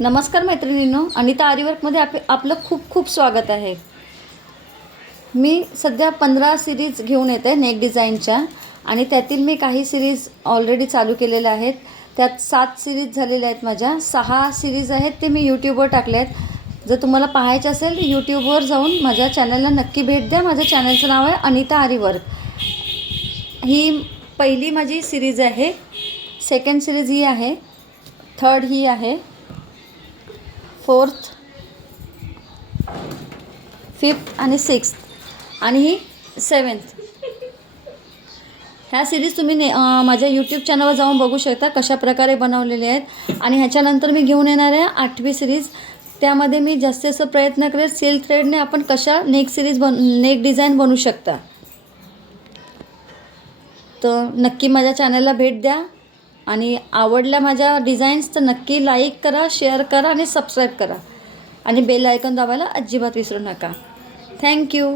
नमस्कार मैत्रिणींनो, अनिता आरीवर्कमध्ये आपलं खूप खूप स्वागत आहे। मी सध्या 15 सिरीज घेऊन येते नेक डिझाईनच्या आणि त्यातील मी काही सिरीज ऑलरेडी चालू केलेल्या आहेत। त्यात 7 सिरीज झालेल्या आहेत। माझ्या 6 सिरीज आहेत ते मी यूट्यूबवर टाकले आहेत। जर तुम्हाला पाहायचे असेल यूट्यूबवर जाऊन माझ्या चॅनलला नक्की भेट द्या। माझ्या चॅनलचं नाव आहे अनिता आरीवर्क। ही पहिली माझी सिरीज आहे, सेकंड सिरीज ही आहे, थर्ड ही आहे, फोर्थ, फिफ्थ आणि सिक्स्थ आणि ही सेवन्थ। ह्या सिरीज तुम्ही माझ्या यूट्यूब चॅनलवर जाऊन बघू शकता कशा प्रकारे बनवलेले आहेत। आणि ह्याच्यानंतर मी घेऊन येणार आहे 8वी सिरीज। त्यामध्ये मी जास्तीत प्रयत्न करेल सिल्क थ्रेडने आपण कशा नेक डिझाईन बनवू शकता। तर नक्की माझ्या चॅनलला भेट द्या आणि आवडल्या माझ्या डिझाईन्स तर नक्की लाईक करा, शेअर करा आणि सबस्क्राईब करा आणि बेल आयकॉन दाबायला अजिबात विसरू नका। थँक्यू।